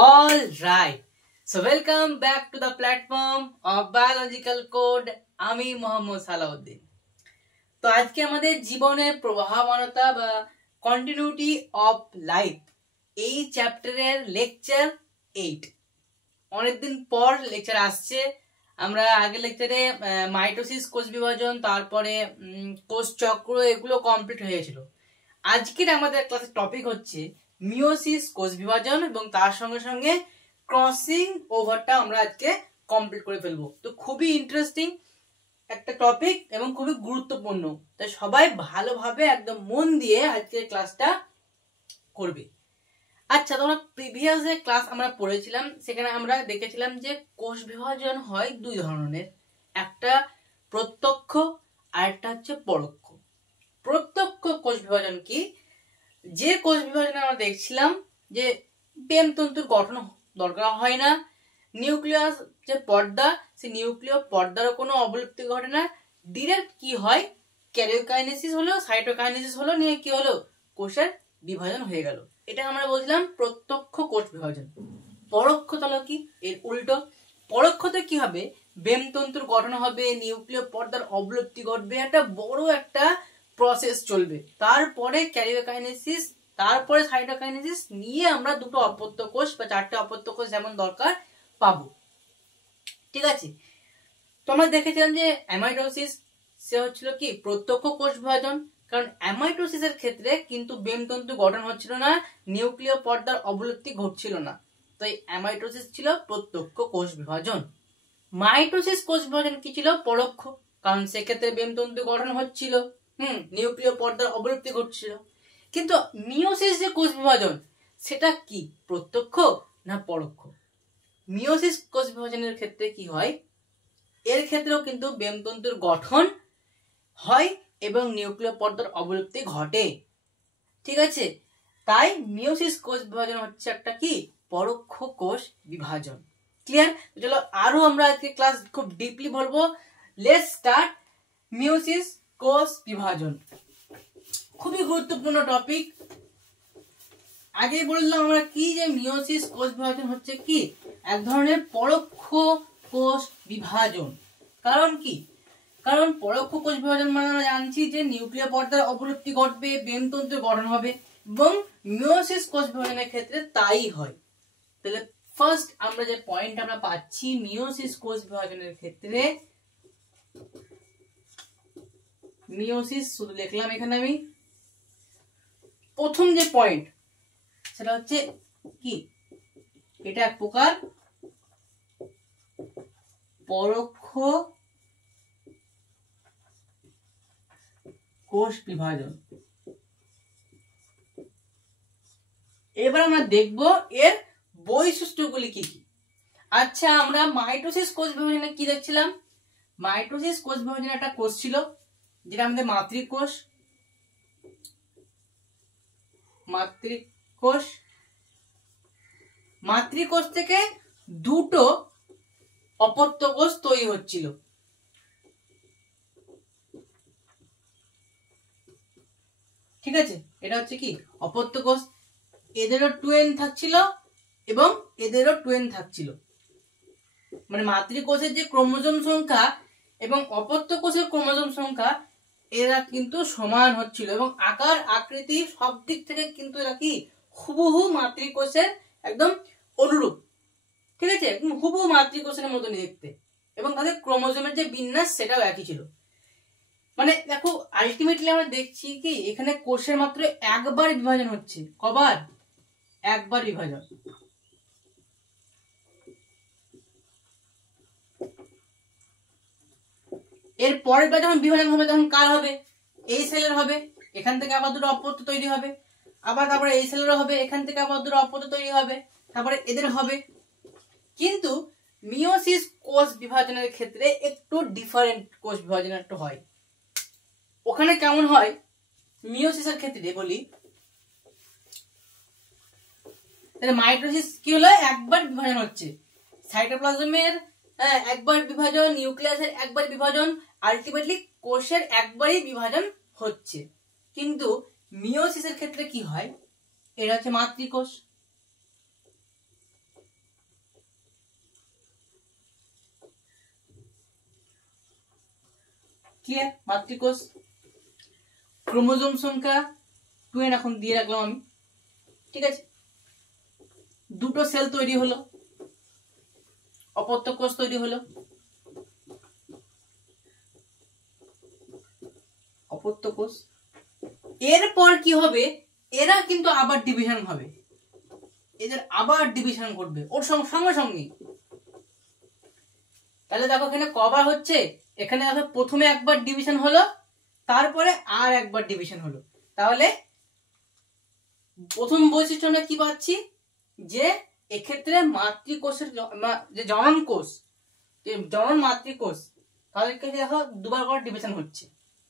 All right. So welcome back to the platform of biological code. আমি মোহাম্মদ সালাউদ্দিন। তো আজকে আমাদের জীবনের প্রবাহমানতা বা কন্টিনিউটি অফ লাইফ এই চ্যাপ্টারের লেকচার 8। অনেকদিন পর লেকচার আসছে। আমরা আগের লেকচারে মাইটোসিস, কোষ বিভাজন, তারপরে কোষ চক্র এগুলো কমপ্লিট হয়েছিল। আজকের আমাদের ক্লাসের টপিক হচ্ছে মিওসিস, কোষ বিভাজন এবং তার সঙ্গে সঙ্গে ক্রসিং ওভারটা আমরা আজকে কমপ্লিট করে ফেলবো। তো খুবই ইন্টারেস্টিং একটা টপিক এবং খুবই গুরুত্বপূর্ণ, তাই সবাই ভালোভাবে একদম মন দিয়ে আজকের ক্লাসটা করবে। আচ্ছা, তোমরা প্রিভিয়াস যে ক্লাস আমরা পড়েছিলাম সেখানে আমরা দেখেছিলাম যে কোষ বিভাজন হয় দুই ধরনের, একটা প্রত্যক্ষ আর একটা হচ্ছে পরোক্ষ। প্রত্যক্ষ কোষ বিভাজন কি? যে কোষ বিভাজনে আমরা দেখছিলাম যে প্রেমতন্তুর গঠন দরকার হয় না, নিউক্লিয়াস যে পর্দা, সেই নিউক্লিয় পর্দারও কোনো অবলুপ্তি ঘটে না, ডিরেক্ট কি হয় ক্যারিওকাইনেসিস হলো, সাইটোকাইনেসিস হলো, নিয়ে কি হলো কোষের বিভাজন হয়ে গেল। এটা আমরা বলছিলাম প্রত্যক্ষ কোষ বিভাজন। পরোক্ষ তাহলে কি? এর উল্টো। পরোক্ষতে কি হবে? প্রেমতন্তুর গঠন হবে, নিউক্লিয় পর্দার অবলুপ্তি ঘটবে, একটা বড় একটা প্রসেস চলবে, তারপরে ক্যারিওকাইনেসিস, তারপরে সাইটোকাইনেসিস, নিয়ে আমরা দুটো অপত্য কোষ বা চারটে অপত্য কোষ যেমন দরকার পাবো। ঠিক আছে, তোমরা দেখেছিলাম যে অ্যামাইটোসিস সে হচ্ছিল কি প্রত্যক্ষ কোষ বিভাজন, কারণ অ্যামাইটোসিসের ক্ষেত্রে কিন্তু প্রেমতন্তু গঠন হচ্ছিল না, নিউক্লিয় পর্দার অবলুপ্তি ঘটছিল না, তাই অ্যামাইটোসিস ছিল প্রত্যক্ষ কোষ বিভাজন। মাইটোসিস কোষ বিভাজন কি ছিল? পরোক্ষ, কারণ সেক্ষেত্রে প্রেমতন্তু গঠন হচ্ছিল, নিউক্লিয় পর্দার অবলুপ্তি ঘটছিল। কিন্তু মিওসিস যে কোষ বিভাজন সেটা কি প্রত্যক্ষ না পরোক্ষ? মিওসিস কোষ বিভাজনের ক্ষেত্রে কি হয়? এর ক্ষেত্রেও কিন্তু প্রেমতন্তুর গঠন হয় এবং নিউক্লিয় পর্দার অবলুপ্তি ঘটে। ঠিক আছে, তাই মিওসিস কোষ বিভাজন হচ্ছে একটা কি পরোক্ষ কোষ বিভাজন। ক্লিয়ার? চলো আরো আমরা আজকে ক্লাস খুব ডিপলি বলবো। লেটস স্টার্ট মিওসিস কোষ বিভাজন। খুবই গুরুত্বপূর্ণ টপিক। আগে বললাম আমরা কি যে মিওসিস কোষ বিভাজন হচ্ছে কি এক ধরনের পরোক্ষ কোষ বিভাজন। কারণ কি? কারণ পরোক্ষ কোষ বিভাজন মানে আমরা জানছি যে নিউক্লিয় পর্দার অবলুপ্তি ঘটবে, প্রেমতন্তুর গঠন হবে, এবং মিওসিস কোষ বিভাজনের ক্ষেত্রে তাই হয়। তাহলে ফার্স্ট আমরা যে পয়েন্ট আমরা পাচ্ছি মিওসিস কোষ বিভাজনের ক্ষেত্রে, মিওসিস শুধু লিখলাম এখানে আমি, প্রথম যে পয়েন্ট সেটা হচ্ছে কি এটা এক প্রকার পরোক্ষ কোষ বিভাজন। এবার আমরা দেখব এর বৈশিষ্ট্যগুলি কি কি। আচ্ছা, আমরা মাইটোসিস কোষ বিভাজনে কি দেখছিলাম? মাইটোসিস কোষ বিভাজনে একটা কোষ ছিল যেটা আমাদের মাতৃকোষ। মাতৃকোষ থেকে দুটো অপত্য কোষ তৈরি হচ্ছিল। ঠিক আছে, এটা হচ্ছে কি অপত্য কোষ। এদেরও টুয়েন থাকছিল এবং এদেরও টুয়েন থাকছিল, মানে মাতৃকোষের যে ক্রোমোজোম সংখ্যা এবং অপত্য কোষের ক্রোমোজোম সংখ্যা এরা কিন্তু সমান হচ্ছিল এবং আকার আকৃতি সব দিক থেকে কিন্তু এরা কি হুবহু মাতৃকোষের একদম অনুরূপ। ঠিক আছে, হুবহু মাতৃকোষের মতন দেখতে, এবং তাদের ক্রোমোজোমের যে বিন্যাস সেটাও একই ছিল। মানে দেখো, আলটিমেটলি আমরা দেখছি কি এখানে কোষের মাত্র একবার বিভাজন হচ্ছে। কবার? একবার বিভাজন। এর পরের বার যখন বিভাজন হবে তখন কার হবে? এই সেলের হবে, এখান থেকে আবার দুটো অপত্য তৈরি হবে, আবার তারপরে এই সেলের হবে, এখান থেকে আবার দুটো অপত্য তৈরি হবে, তারপরে এদের হবে। কিন্তু মিওসিস কোষ বিভাজনের ক্ষেত্রে একটু ডিফারেন্ট কোষ বিভাজন একটু হয়। ওখানে কেমন হয়? মিওসিসের ক্ষেত্রে বলি, মাইটোসিস কি হলো? একবার বিভাজন হচ্ছে, সাইটোপ্লাজমের একবার বিভাজন, নিউক্লিয়াসের একবার বিভাজন, আলটিমেটলি কোষের একবারই বিভাজন হচ্ছে। কিন্তু মিওসিসের ক্ষেত্রে কি হয়? এটা হচ্ছে মাতৃকোষ, ক্লিয়ার? মাতৃকোষ, ক্রোমোজোম সংখ্যা 2n এখন দিয়ে রাখলাম আমি, ঠিক আছে। দুটো সেল তৈরি হলো, অপত্য কোষ তৈরি হলো, অপত্য কোষ। এরপর কি হবে, এরা কিন্তু আবার ডিভিশন হবে, এদের আবার ডিভিশন ঘটবে ওর সঙ্গে সঙ্গে। তাহলে দেখো এখানে কবার হচ্ছে, এখানে দেখো প্রথমে একবার ডিভিশন হলো, তারপরে আর একবার ডিভিশন হলো। তাহলে প্রথম বৈশিষ্ট্য আমরা কি পাচ্ছি, যে এক্ষেত্রে মাতৃকোষের যে জনন কোষ, জনন মাতৃকোষ, তাদেরকে দেখো দুবার করে ডিভিশন হচ্ছে।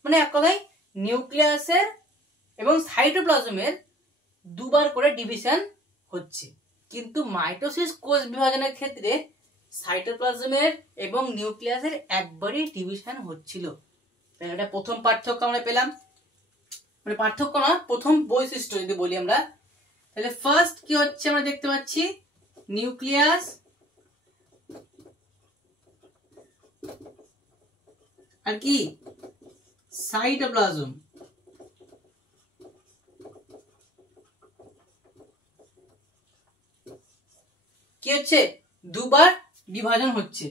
মানে এক কথায় নিউক্লিয়াসের এবং সাইটোপ্লাজমের দুবার করে ডিভিশন হচ্ছে। কিন্তু মাইটোসিস কোষ বিভাজনের ক্ষেত্রে সাইটোপ্লাজমের এবং নিউক্লিয়াসের একবারই ডিভিশন হচ্ছিল। এটা প্রথম পার্থক্য আমরা পেলাম, মানে পার্থক্য না, প্রথম বৈশিষ্ট্য যদি বলি আমরা। তাহলে ফার্স্ট কি হচ্ছে আমরা দেখতে পাচ্ছি, নিউক্লিয়াস আর কি সাইটোপ্লাজম, কি হচ্ছে, দুবার বিভাজন হচ্ছে।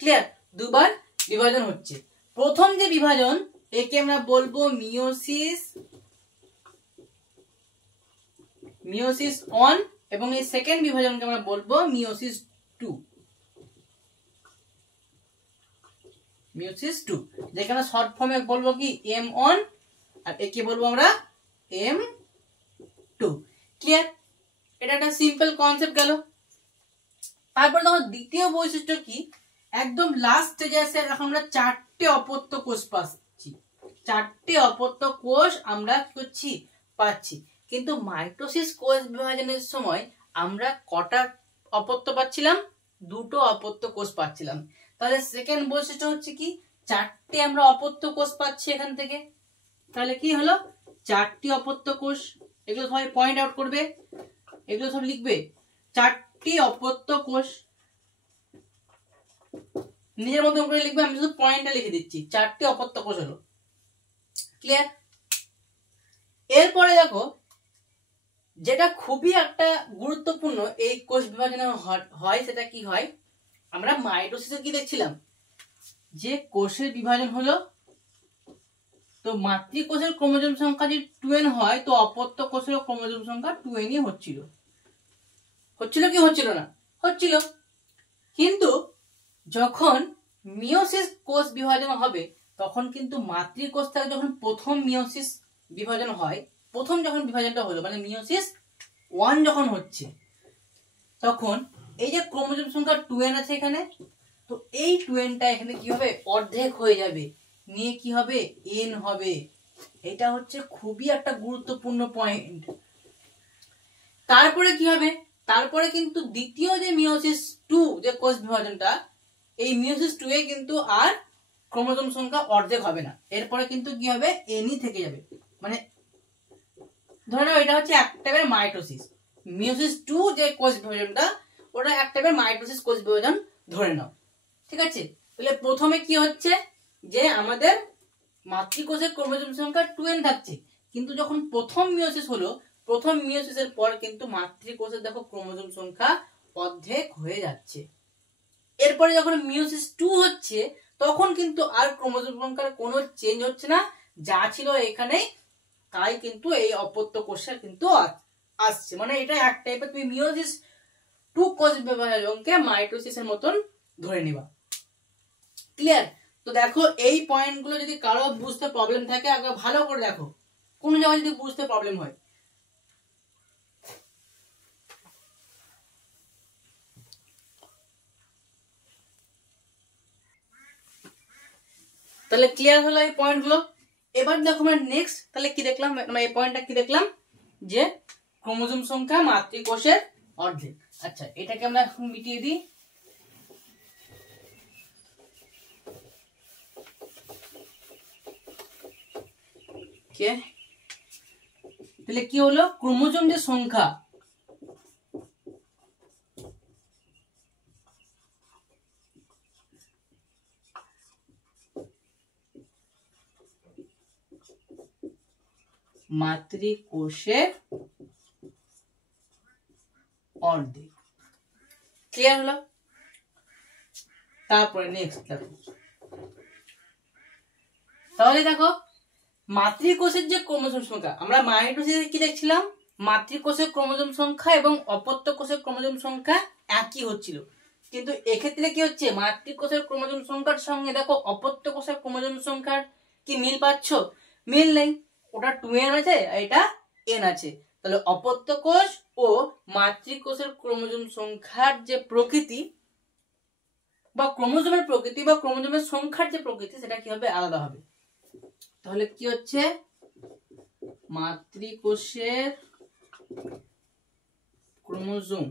ক্লিয়ার? দুবার বিভাজন হচ্ছে। প্রথম যে বিভাজন একে আমরা বলবো মিওসিস, মিওসিস 1, এবং এই সেকেন্ড বিভাজনকে আমরা বলবো মিওসিস 2, মিওসিস 2, যেখানে শর্ট ফর্মে বলবো কি M1 আর একে বলবো আমরা M2। ক্লিয়ার? এটা একটা সিম্পল কনসেপ্ট গেল। তারপর দেখো দ্বিতীয় বৈশিষ্ট্য কি, একদম লাস্ট স্টেজে এসে এখন আমরা 4টে অপত্য কোষ পাচ্ছি, 4টে অপত্য কোষ আমরা কি করছি, পাচ্ছি। কিন্তু মাইটোসিস কোষ বিভাজনের সময় আমরা কটা অপত্য পাচ্ছিলাম, 2টো অপত্য কোষ পাচ্ছিলাম। তাহলে সেকেন্ড বৈশিষ্ট্য হচ্ছে কি, 4টে আমরা অপত্য কোষ পাচ্ছি এখান থেকে। তাহলে কি হলো, 4টি অপত্য কোষ। এগুলো সবাই পয়েন্ট আউট করবে, এগুলো সব লিখবে, 4টি অপত্য কোষ নিজের মতো করে লিখবে, আমি শুধু পয়েন্টটা লিখে দিচ্ছি, 4টি অপত্য কোষ হলো। ক্লিয়ার? এরপরে দেখো যেটা খুবই একটা গুরুত্বপূর্ণ এই কোষ বিভাজনে হয়, সেটা কি হয়, আমরা মাইটোসিসে কি দেখছিলাম, যে কোষের বিভাজন হলো, তো মাতৃকোষের ক্রোমোজোম সংখ্যা যদি 2n হয়, তো অপত্য কোষের ক্রোমোজোম সংখ্যা 2nই হচ্ছিল। হচ্ছিল কি হচ্ছিল না? হচ্ছিল। কিন্তু যখন মিওসিস কোষ বিভাজন হবে, তখন কিন্তু মাতৃকোষ থেকে যখন প্রথম মিওসিস বিভাজন হয়, প্রথম যখন বিভাজনটা হলো, মানে মিওসিস 1 যখন হচ্ছে, তখন এই যে ক্রোমোজোম সংখ্যা 2n আছে এখানে, তো এই 2nটা এখানে কি হবে, অর্ধেক হয়ে যাবে, নিয়ে কি হবে, n হবে। এটা হচ্ছে খুবই একটা গুরুত্বপূর্ণ পয়েন্ট। তারপরে কি হবে, তারপরে কিন্তু দ্বিতীয় যে মিওসিস 2 যে কোষ বিভাজনটা, এই মিওসিস 2 এ কিন্তু আর ক্রোমোজোম সংখ্যা অর্ধেক হবে না, এরপরে কিন্তু কি হবে, nই থেকে যাবে। মানে ধরে নাও এটা হচ্ছে এক টাইপের মাইটোসিস, মিওসিস 2 যে কোষ বিভাজনটা, ওটা এক টাইপের মাইটোসিস কোষ বিভাজন ধরে নাও, ঠিক আছে। তাহলে প্রথমে কি হচ্ছে, যে আমাদের মাতৃকোষের ক্রোমোজোম সংখ্যা 2n থাকছে, কিন্তু যখন প্রথম মিওসিস হলো, প্রথম মিওসিসের পর কিন্তু মাতৃকোষের দেখো ক্রোমোজোম সংখ্যা অর্ধেক হয়ে যাচ্ছে। এরপরে যখন মিওসিস 2 হচ্ছে, তখন কিন্তু আর ক্রোমোজোম সংখ্যার কোনো চেঞ্জ হচ্ছে না, যা ছিল এখানে তাই কিন্তু এই অপত্য কোষে কিন্তু আসছে। মানে এটা এক টাইপের তুমি মিওসিস 2 কোষ বিভাজনকে মাইটোসিসের মতন ধরে নিবা। ক্লিয়ার? তো দেখো এই পয়েন্টগুলো যদি কারো বুঝতে প্রবলেম থাকে, আগে ভালো করে দেখো, কোন জায়গায় যদি বুঝতে প্রবলেম হয়। তাহলে ক্লিয়ার হলো এই পয়েন্টগুলো। এবার দেখো আমরা নেক্সট তাহলে কি দেখলাম, আমরা এই পয়েন্টটা কি দেখলাম, যে ক্রোমোজোম সংখ্যা মাতৃকোষের অর্ধেক। আচ্ছা, এটাকে আমরা এখন মিটিয়ে দিই। তাহলে কি হলো, ক্রোমোজোম যে সংখ্যা, মাতৃকোষের অর্ধেক। ক্লিয়ার হলো? তারপরে নেক্সট দেখো, তাহলে দেখো মাতৃকোষের যে ক্রোমোজোম সংখ্যা, আমরা মাইটোসিসে কি দেখছিলাম, মাতৃকোষের ক্রোমোজোম সংখ্যা এবং অপত্য কোষের ক্রোমোজোম সংখ্যা একই হচ্ছিল, কিন্তু এক্ষেত্রে কি হচ্ছে, মাতৃকোষের ক্রোমোজোম সংখ্যার সঙ্গে দেখো অপত্য কোষের ক্রোমোজোম সংখ্যার কি মিল পাচ্ছ? মিল নেই, ওটা 2n আছে আর এটা n আছে। তাহলে অপত্য কোষ ও মাতৃকোষের ক্রোমোজোম সংখ্যার যে প্রকৃতি বা ক্রোমোজোমের প্রকৃতি বা ক্রোমোজোমের সংখ্যার যে প্রকৃতি সেটা কি হবে, আলাদা হবে। তাহলে কি হচ্ছে, মাতৃকোষের ক্রোমোজোম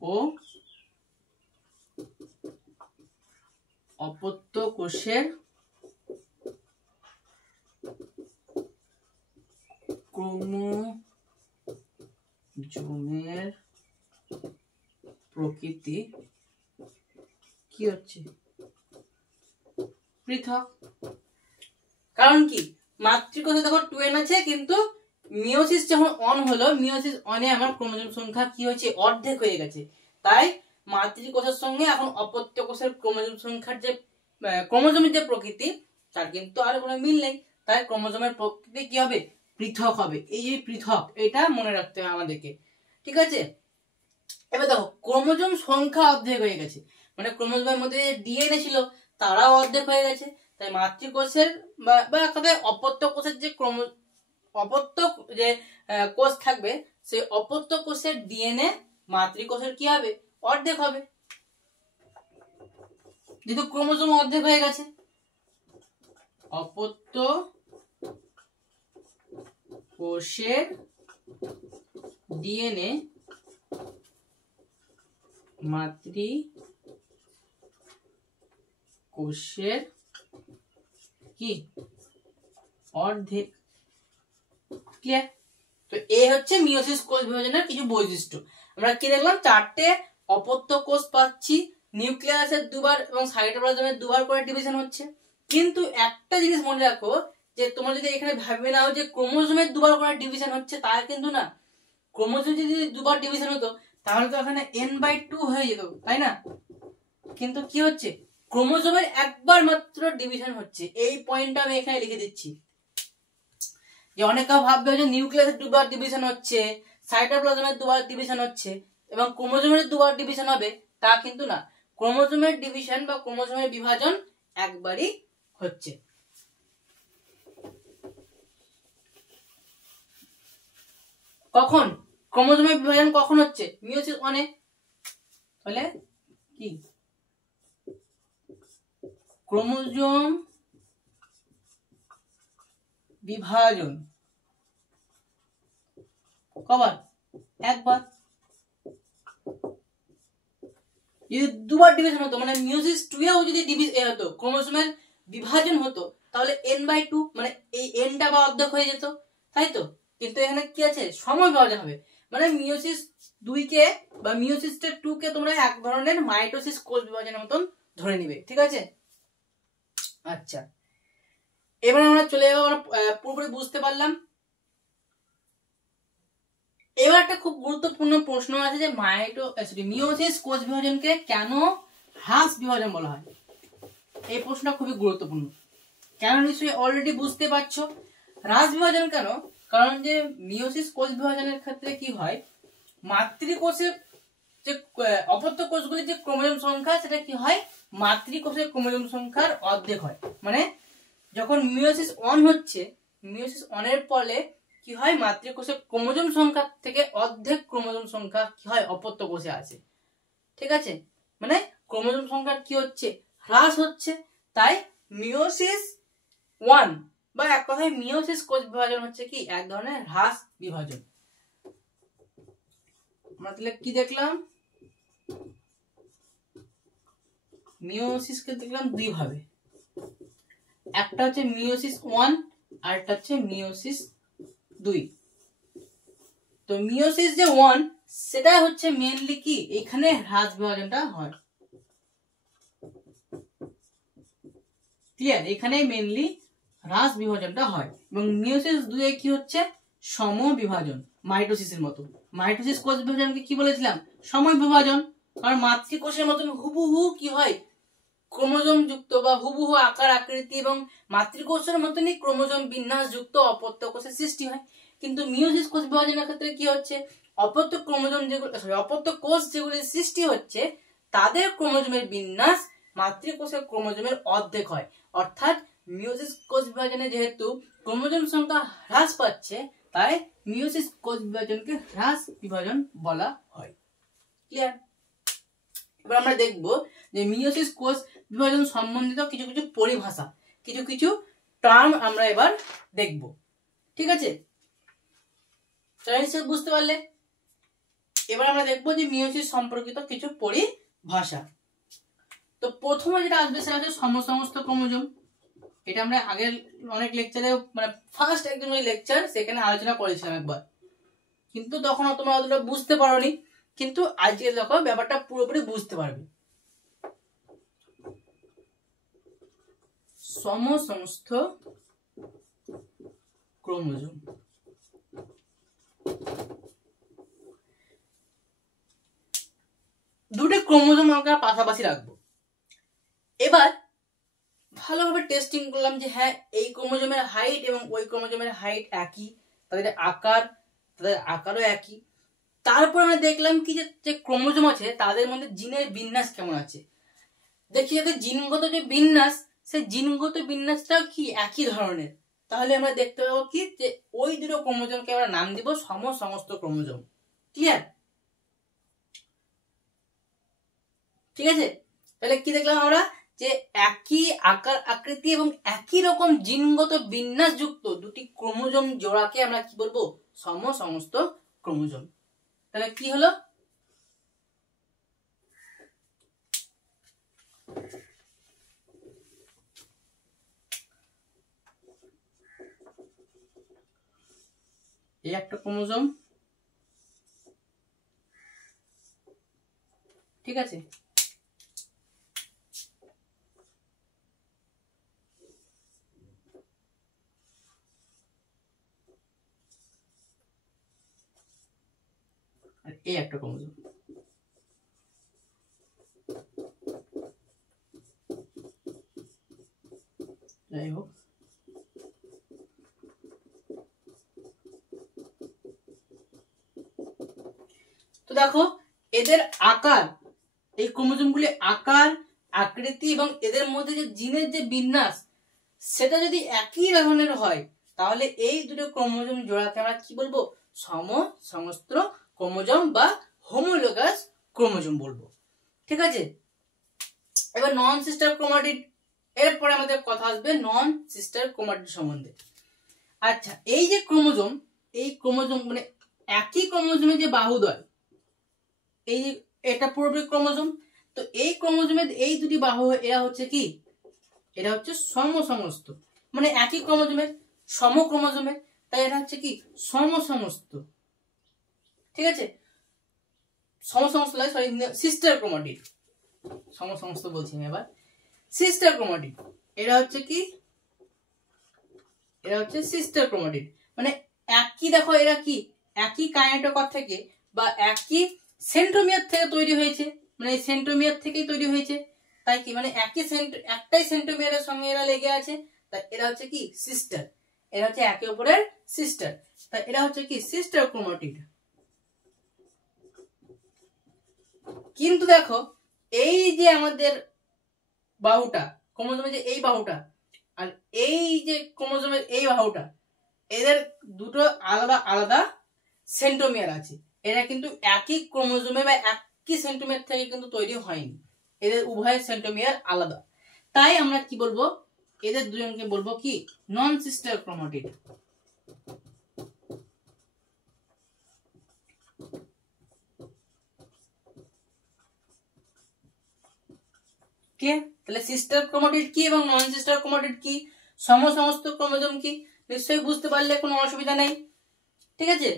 ও অপত্য কোষের ক্রোমোজোমের প্রকৃতি কি হচ্ছে, পৃথক। কারণ কি, মাতৃকোষে দেখো 2n আছে, কিন্তু মিওসিস যখন অন হলো, মিওসিস অনে আমার ক্রোমোজোম সংখ্যা কি হয়েছে, অর্ধেক হয়ে গেছে। তাই মাতৃকোষের সঙ্গে এখন অপত্য কোষের ক্রোমোজোম সংখ্যার যে ক্রোমোজোমের যে প্রকৃতি তার কিন্তু আর কোনো মিল নেই। তাই ক্রোমোজোমের প্রকৃতি কি হবে, পৃথক হবে। এই যে পৃথক, এটা মনে রাখতে হবে আমাদেরকে, ঠিক আছে? এবার দেখো ক্রোমোজোম সংখ্যা অর্ধেক হয়ে গেছে, মানে ক্রোমোজোমের মধ্যে ডিএনএ ছিল তারাও অর্ধেক হয়ে গেছে। তাই মাতৃকোষের বা কথায় অপত্য কোষের যে অপত্য যে কোষ থাকবে, সেই অপত্য কোষের ডিএনএ মাতৃকোষের কি হবে, অর্ধেক হবে, যেহেতু ক্রোমোজোম অর্ধেক হয়ে গেছে। অপত্য কোষের ডিএনএ মাতৃকোষের কি অর্ধেক। ক্লিয়ার? তো এই হচ্ছে মিওসিস কোষ বিভাজনের কিছু বৈশিষ্ট্য। আমরা কি দেখলাম, 4টে অপত্য কোষ পাচ্ছি, নিউক্লিয়াসের 2বার এবং সাইটোপ্লাজমের 2বার করে ডিভিশন হচ্ছে। কিন্তু একটা জিনিস মনে রাখো, যে তোমরা যদি এখানে ভাববে নাও যে ক্রোমোজোমের 2বার করে ডিভিশন হচ্ছে, তা কিন্তু না। ক্রোমোজোম যদি 2বার ডিভিশন হতো তাহলে তো এখানে n/2 হয়ে যেত, তাই না? কিন্তু কি হচ্ছে, ক্রোমোজোমের একবার মাত্র ডিভিশন হচ্ছে। এই পয়েন্টটা আমি এখানে লিখে দিচ্ছি, যে অনেকে ভাববে যে নিউক্লিয়াসের 2বার ডিভিশন হচ্ছে, সাইটোপ্লাজমের 2বার ডিভিশন হচ্ছে এবং ক্রোমোজোমের 2বার ডিভিশন হবে, তা কিন্তু না। ক্রোমোজোমের ডিভিশন বা ক্রোমোজোমের বিভাজন একবারই হচ্ছে। কখন ক্রোমোজোমের বিভাজন কখন হচ্ছে, মিওসিস অনে। তাহলে কি, ক্রোমোজোম বিভাজন কবার, একবার। যদি 2বার ডিভিশন হতো, মানে মিওসিস 2 এও যদি হতো, ক্রোমোজোমের বিভাজন হতো, তাহলে n/2 মানে এই nটা বা অর্ধেক হয়ে যেত, তাই তো? কিন্তু এখানে কি আছে, সময় বিভাজন হবে, মানে মিওসিস 2 কে বা মিওসিস 2 কে তোমরা এক ধরনের মাইটোসিস কোষ বিভাজনের মতন ধরে নিবে, ঠিক আছে? আচ্ছা, এবার আমরা চলে যাবো, আমরা পুরোপুরি বুঝতে পারলাম। এবার একটা খুব গুরুত্বপূর্ণ প্রশ্ন আছে, যে মিওসিস কোষ বিভাজনকে কেন হ্রাস বিভাজন বলা হয়? এই প্রশ্নটা খুবই গুরুত্বপূর্ণ। কেন, নিশ্চয়ই অলরেডি বুঝতে পারছো। হ্রাস বিভাজন কেন? কারণ যে মিওসিস কোষ বিভাজনের ক্ষেত্রে কি হয়, মাতৃকোষের যে অপত্য কোষগুলির যে ক্রোমোজোম সংখ্যা, সেটা কি হয়, মাতৃকোষের ক্রোমোজোম সংখ্যার অর্ধেক হয়। মানে যখন মিওসিস অন হচ্ছে, মিওসিস অনের ফলে কি হয়, মাতৃকোষের ক্রোমোজোম সংখ্যা থেকে অর্ধেক ক্রোমোজোম সংখ্যা কি হয়, অপত্য কোষে আছে, ঠিক আছে? মানে ক্রোমোজোম সংখ্যা কি হচ্ছে, হ্রাস হচ্ছে। তাই মিওসিস 1 বা এক কথায় মিওসিস কোষ বিভাজন হচ্ছে কি, এক ধরনের হ্রাস বিভাজন। আমরা তাহলে কি দেখলাম, মিওসিসকে দেখলাম 2 ভাবে, একটা হচ্ছে মিওসিস 1 আর একটা হচ্ছে মিওসিস 2। তো মিওসিস যে 1, সেটা হচ্ছে মেইনলি কি, এখানে হ্রাস বিভাজনটা হয়। ক্লিয়ার? এখানে মেনলি হ্রাস বিভাজনটা হয় এবং মিয়োসিস 2 এ কি হচ্ছে সম বিভাজন, মাইটোসিসের মতো। মাইটোসিস কোষ বিভাজনকে কি বলেছিলাম? সম বিভাজন। কারণ মাতৃকোষের মতন হুবহু কি হয় ক্রোমোজোম যুক্ত বা হুবহু আকার আকৃতি এবং মাতৃকোষের মতনই ক্রোমোজোম বিন্যাস যুক্ত অপত্য কোষের সৃষ্টি হয়। কিন্তু মিয়োসিস কোষ বিভাজনের ক্ষেত্রে কি হচ্ছে অপত্য ক্রোমোজোম যেগুলো অপত্য কোষ যেগুলি সৃষ্টি হচ্ছে তাদের ক্রোমোজোমের বিন্যাস মাতৃকোষের ক্রোমোজোমের অর্ধেক হয়। অর্থাৎ মিয়োসিস কোষ বিভাজনে যেহেতু ক্রোমোজোম সংখ্যা হ্রাস পাচ্ছে তাই মিয়োসিস কোষ বিভাজনকে হ্রাস বিভাজন বলা হয়। ক্লিয়ার? এবার আমরা দেখব যে মিয়োসিস কোষ বিভাজন সম্বন্ধিত কিছু কিছু পরিভাষা, কিছু কিছু টার্ম আমরা এবার দেখব। ঠিক আছে? নিশ্চয়ই বুঝতে পারলে? এবার আমরা দেখব যে মিয়োসিস সম্পর্কিত কিছু পরিভাষা। তো প্রথমে যেটা আসবে সেটা হচ্ছে সমসমস্ত ক্রোমোজোম। এটা আমরা আগের অনেক লেকচারে মানে ফার্স্ট একদম ওই লেকচার সেখানে আলোচনা করেছিলাম একবার, কিন্তু তখন তোমরা অতটা বুঝতে পারোনি, কিন্তু আজকে দেখো ব্যাপারটা পুরোপুরি বুঝতে পারবে। সমসমস্ত ক্রোমোজোম দুটি ক্রোমোজোম আমরা পাশাপাশি রাখবো। এবার ভালোভাবে টেস্টিং করলাম যে হ্যাঁ এই ক্রোমোজোমের হাইট এবং ওই ক্রোমোজোমের হাইট একই, তাদের আকারও একই। তারপর আমরা দেখলাম কি যে ক্রোমোজোম আছে তাদের মধ্যে জিনের বিন্যাস কেমন আছে। দেখি যাদের জিনগত যে বিন্যাস সেই জিনগত বিন্যাসটাও কি একই ধরনের। তাহলে আমরা দেখতে পাবো কি যে ওই দুটো ক্রোমোজোমকে আমরা নাম দিব সমসমস্ত ক্রোমোজোম। ক্লিয়ার? ঠিক আছে? তাহলে কি দেখলাম আমরা যে একই আকার আকৃতি এবং একই রকম জিনগত বিন্যাস যুক্ত দুটি ক্রোমোজোম জোড়াকে আমরা কি বলবো? সমসমস্ত ক্রোমোজোম। তাহলে কি হলো? এই একটা ক্রোমোজোম, ঠিক আছে? আর এই একটা ক্রোমোজোম। যাই হোক, তো দেখো এদের আকার, এই ক্রোমোজোমগুলি আকার আকৃতি এবং এদের মধ্যে যে জিনের যে বিন্যাস সেটা যদি একই ধরনের হয় তাহলে এই দুটো ক্রোমোজোম জোড়াকে আমরা কি বলবো? সমসমস্ত ক্রোমোজোম বা হোমোলোগাস ক্রোমোজোম বলবো। ঠিক আছে? এবার নন সিস্টার ক্রোমাটিড, এরপরে আমাদের কথা আসবে নন সিস্টার ক্রোমাটিড সম্বন্ধে। আচ্ছা, এই যে ক্রোমোজোম, এই ক্রোমোজোম মানে একই ক্রোমোজোমের যে বাহুদ্বয়, এই এটা পুরোপুরি ক্রোমোজোম। তো এই ক্রোমোজোমের এই দুটি বাহু এরা হচ্ছে কি? এটা হচ্ছে সমসমস্ত, মানে একই ক্রোমোজোমের সমক্রোমোজোমের, তাই এটা হচ্ছে কি? সমসমস্ত। ঠিক আছে? সমসমস্ত সরি সিস্টার ক্রোমাটিড, সমসমস্ত বলছি আমি এবার। সিস্টার ক্রোমাটিড এরা হচ্ছে কি? এরা হচ্ছে সিস্টার ক্রোমাটিড, মানে একই দেখো এরা কি একই কাইনেটোকর থেকে বা একই সেন্ট্রোমিয়ার থেকে তৈরি হয়েছে, মানে সেন্ট্রোমিয়ার থেকেই তৈরি হয়েছে। তাই কি মানে একটাই সেন্ট্রোমিয়ারের সঙ্গে এরা লেগে আছে, তাই এরা হচ্ছে কি? সিস্টার। এরা হচ্ছে একে অপরের সিস্টার, তাই এরা হচ্ছে কি? Sister chromatid. কিন্তু দেখো এই যে আমাদের বাহুটা, ক্রোমোজোমের যে এই বাহুটা আর এই যে ক্রোমোজোমের এই বাহুটা, এদের দুটো আলাদা আলাদা সেন্ট্রোমিয়ার আছে। এরা কিন্তু একই ক্রোমোজোমে বা একই সেন্ট্রোমিয়ার থেকে কিন্তু তৈরি হয়নি, এদের উভয় সেন্ট্রোমিয়ার আলাদা। তাই আমরা কি বলবো? এদের দুজনকে বলবো কি? নন সিস্টার ক্রোমাটিড। তাহলে সিস্টার ক্রোমাটিড কি এবং নন সিস্টার ক্রোমাটিড কি, সমস্ত ক্রোমোজোম কি, নিশ্চয়ই বুঝতে পারলে কোনো অসুবিধা নেই। ঠিক আছে?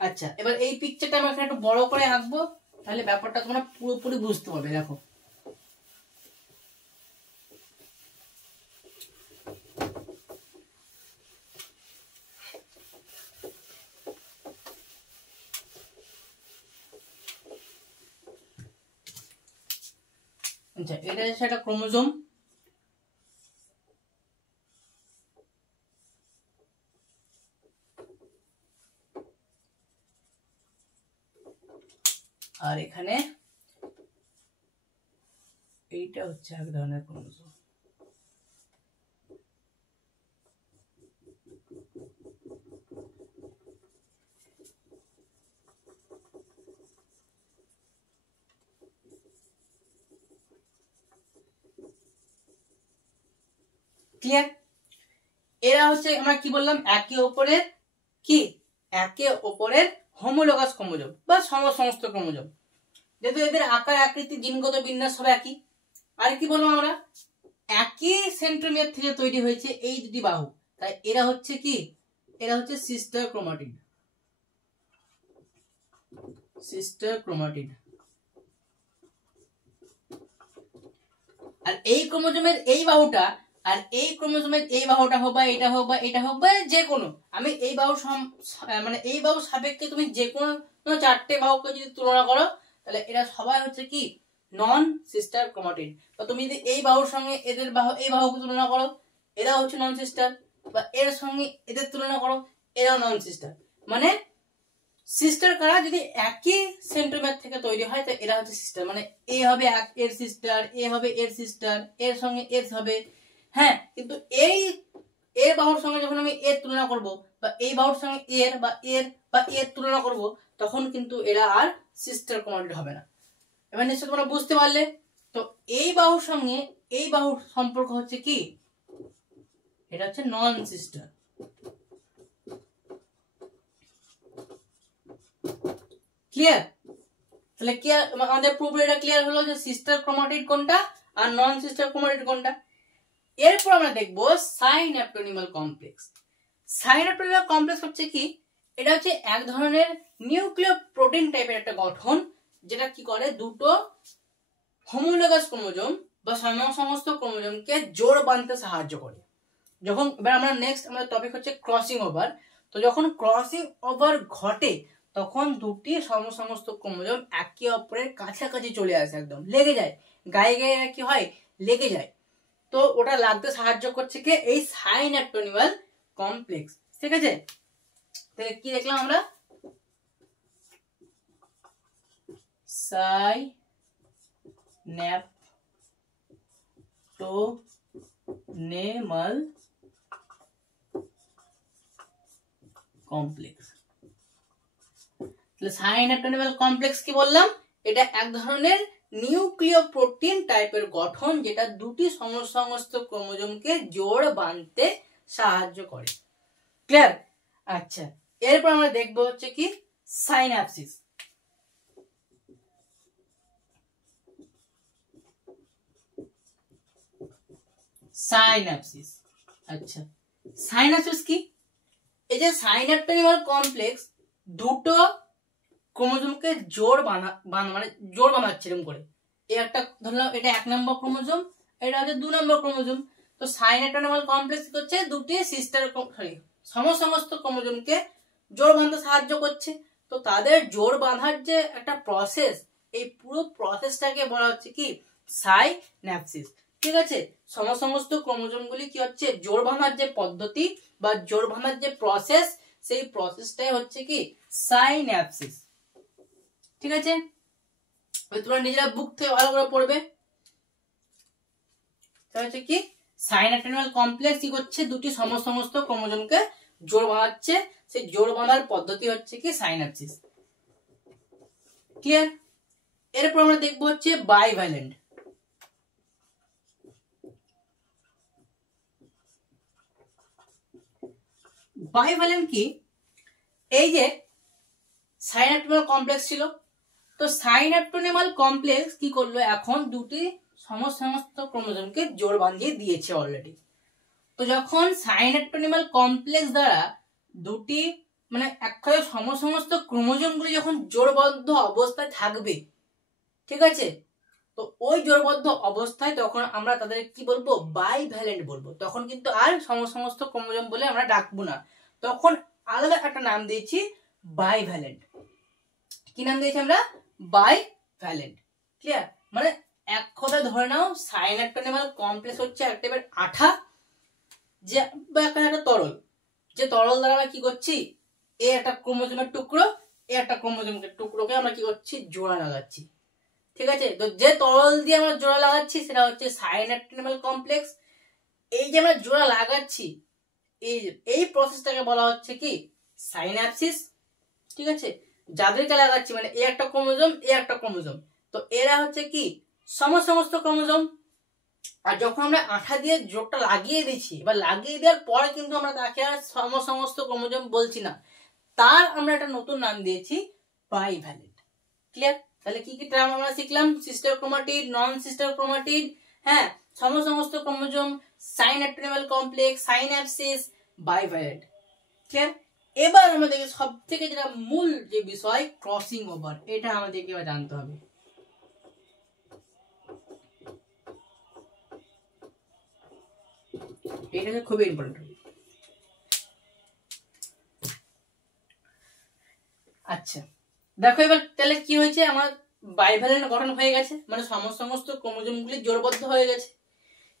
আচ্ছা, এবার এই পিকচারটা আমরা এখানে একটু বড় করে আঁকবো, তাহলে ব্যাপারটা তোমরা পুরোপুরি বুঝতে পারবে। দেখো আচ্ছা, এটা হচ্ছে একটা ক্রোমোজোম। আর এখানে এইটা হচ্ছে এক ধরনের ক্রোমোজোম। ক্লিয়ার? এরা হচ্ছে আমরা কি বললাম, একে অপরের হোমোলোগাস ক্রোমোজোম বা সমস্ত ক্রোমোজোম। যেহেতু এদের আকার আকৃতি জিনগত বিন্যাস সব একই। আর কি বললাম আমরা, একই সেন্ট্রোমিয়ার থেকে তৈরি হয়েছে এই দুটি বাহু, তাই এরা হচ্ছে কি, এরা হচ্ছে সিস্টার ক্রোমাটিড। আর এই ক্রোমোজোমের এই বাহুটা আর এই ক্রোমোজোমের এই বাহুটা হোক বা এটা হোক বা এটা হোক বা যে কোনো, আমি এই বাহু মানে এই বাহু সাপেক্ষে তুমি যে কোনো চারটে বাহুকে যদি তুলনা করো, তাহলে এরা সবাই হচ্ছে কি নন সিস্টার ক্রোমাটিড। বা তুমি যদি এই বাহুর সঙ্গে এদের এই বাহুকে তুলনা করো, এরা হচ্ছে নন সিস্টার, বা এর সঙ্গে এদের তুলনা করো, এরাও নন সিস্টার। মানে সিস্টার কারা, যদি একই সেন্ট্রোমিয়ার থেকে তৈরি হয় তো এরা হচ্ছে সিস্টার। মানে এ হবে এর সিস্টার, এ হবে এর সিস্টার, এর সঙ্গে এর হবে। হ্যাঁ, কিন্তু এই এর বাহুর সঙ্গে যখন আমি এর তুলনা করব, বা এই বাহুর সঙ্গে এর বা এর তুলনা করব, তখন কিন্তু এরা আর সিস্টার ক্রোমাটিড হবে না। এবার নিশ্চয় তোমরা বুঝতে পারলে। তো এই বাহুর সঙ্গে এই বাহুর সম্পর্ক হচ্ছে কি, এটা হচ্ছে নন সিস্টার। ক্লিয়ার? তাহলে কি আমাদের পুরোপুরি এটা ক্লিয়ার হলো যে সিস্টার ক্রোমাটিড কোনটা আর নন সিস্টার ক্রোমাটিড কোনটা। এরপর আমরা দেখবো সাইন্যাপটোনিমাল কমপ্লেক্স। সাইন্যাপটোনিমাল কমপ্লেক্স হচ্ছে কি, এটা হচ্ছে এক ধরনের নিউক্লিয় প্রোটিন টাইপের একটা গঠন, যেটা কি করে দুটো হোমোলোগাস ক্রোমোজোম বা সমস্ত ক্রোমোজোমকে জোড় বাঁধতে সাহায্য করে। যখন এবার আমরা নেক্সট আমাদের টপিক হচ্ছে ক্রসিং ওভার। তো যখন ক্রসিং ওভার ঘটে তখন দুটি সমস্ত ক্রোমোজোম একে অপরের কাছাকাছি চলে আসে, একদম লেগে যায়, গায়ে গায়ে কি হয়, লেগে যায়। তো ওটা লাগতে সাহায্য করছে কি, এই সাইন্যাপটোনিমাল কমপ্লেক্স। ঠিক আছে, তাহলে কি দেখলাম আমরা, সাইন্যাপটোনিমাল কমপ্লেক্স। তাহলে সাইন্যাপটোনিমাল কমপ্লেক্স কি বললাম, এটা এক ধরনের নিউক্লিয় প্রোটিন টাইপের গঠন, যেটা দুটি সমস্ত ক্রোমোজোমকে জোড় বাঁধতে সাহায্য করে। ক্লিয়ার? আচ্ছা, এরপর আমরা দেখবো হচ্ছে কি সাইন্যাপসিস। সাইন্যাপসিস, আচ্ছা সাইন্যাপসিস কি, এই যে সাইন্যাপটোনিমাল কমপ্লেক্স দুটো ক্রোমোজোমকে জোড় মানে জোড় বাঁধাচ্ছে এরকম করে। এই একটা ধরলাম এটা 1 নম্বর ক্রোমোজোম, এটা হচ্ছে 2 নম্বর ক্রোমোজোম। তো সাইন্যাপটোনিমাল কমপ্লেক্স হচ্ছে দুটি সিস্টার সমস্ত ক্রোমোজোমকে জোড় বাঁধতে সাহায্য করছে। তো তাদের জোড় বাঁধার যে একটা প্রসেস, এই পুরো প্রসেসটাকে বলা হচ্ছে কি সাইন্যাপসিস। ঠিক আছে, সমস্ত ক্রোমোজোমগুলি কি হচ্ছে জোড় বাঁধার যে পদ্ধতি বা জোড় বাঁধার যে প্রসেস, সেই প্রসেসটাই হচ্ছে কি সাইন্যাপসিস। ঠিক আছে, তোমরা নিজেরা বুক থেকে ভালো করে পড়বে। হচ্ছে কি সাইন্যাপটোনিমাল কমপ্লেক্স কি করছে, দুটি সমস্ত ক্রোমোজোমকে জোড় বাঁধাচ্ছে, সেই জোড় বাঁধার পদ্ধতি হচ্ছে কি সাইন্যাপসিস। ক্লিয়ার? এরপর আমরা দেখবো হচ্ছে বাইভ্যালেন্ট। বাইভ্যালেন্ট কি, এই যে সাইন্যাপটোনিমাল কমপ্লেক্স ছিল, তো সাইন্যাপটোনিমাল কমপ্লেক্স কি করলো, এখন দুটি সমস্ত ক্রোমোজোমকে জোড় বাঁধিয়ে দিয়েছে অলরেডি। তো যখন সাইন্যাপটোনিমাল কমপ্লেক্স দ্বারা দুটি মানে একসাথে সমস্ত ক্রোমোজোমগুলি যখন জোড়বদ্ধ অবস্থায় থাকবে, ঠিক আছে, তো ওই জোড়বদ্ধ অবস্থায় তখন আমরা তাদের কি বলবো, বাইভ্যালেন্ট বলবো। তখন কিন্তু আর সমস্ত ক্রোমোজোম বলে আমরা ডাকবো না, তখন আলাদা একটা নাম দিয়েছি বাইভ্যালেন্ট। কি নাম দিয়েছি আমরা, বাইভ্যালেন্ট। ক্লিয়ার? মানে এক কথায় ধরে নাও সাইনাপটোনেমাল কমপ্লেক্স হচ্ছে এক টাইপের আঠা, যে বা একটা তরল, যে তরল দ্বারা আমরা কি করছি, এই একটা ক্রোমোজোমের টুকরো, এই একটা ক্রোমোজোমের টুকরোকে আমরা কি করছি, জোড়া লাগাচ্ছি। ঠিক আছে, তো যে তরল দিয়ে আমরা জোড়া লাগাচ্ছি সেটা হচ্ছে সাইনাপটোনেমাল কমপ্লেক্স। এই যে আমরা জোড়া লাগাচ্ছি, এই প্রসেসটাকে বলা হচ্ছে কি, সাইন্যাপসিস। ঠিক আছে, যাদেরকে লাগাচ্ছি মানে এই একটা ক্রোমোজোম, এই একটা ক্রোমোজোম, তো এরা হচ্ছে কি সমস্ত ক্রোমোজোম। আর যখন আমরা আঠা দিয়ে জোড়টা লাগিয়ে দিচ্ছি বা লাগিয়ে দেওয়ার পরে কিন্তু আমরা তাকে আর সমস্ত ক্রোমোজোম বলছি না, তার আমরা একটা নতুন নাম দিয়েছি বাইভ্যালেন্ট। ক্লিয়ার? তাহলে কি কি টার্ম আমরা শিখলাম, sister chromatid, non sister chromatid, হ্যাঁ, সমস্ত chromosome, synaptonemal complex, synapsis, bivalent. Clear? এবার আমাদেরকে সব থেকে যেটা মূল যে বিষয়, ক্রসিং ওভার, এটা আমাদেরকে এবার জানতে হবে। এটা খুবই ইম্পর্টেন্ট। আচ্ছা দেখো, এবার তাহলে কি হয়েছে, আমার বাইভ্যালেন্ট গঠন হয়ে গেছে, মানে সমস্ত ক্রোমোজোমগুলি জোড়বদ্ধ হয়ে গেছে।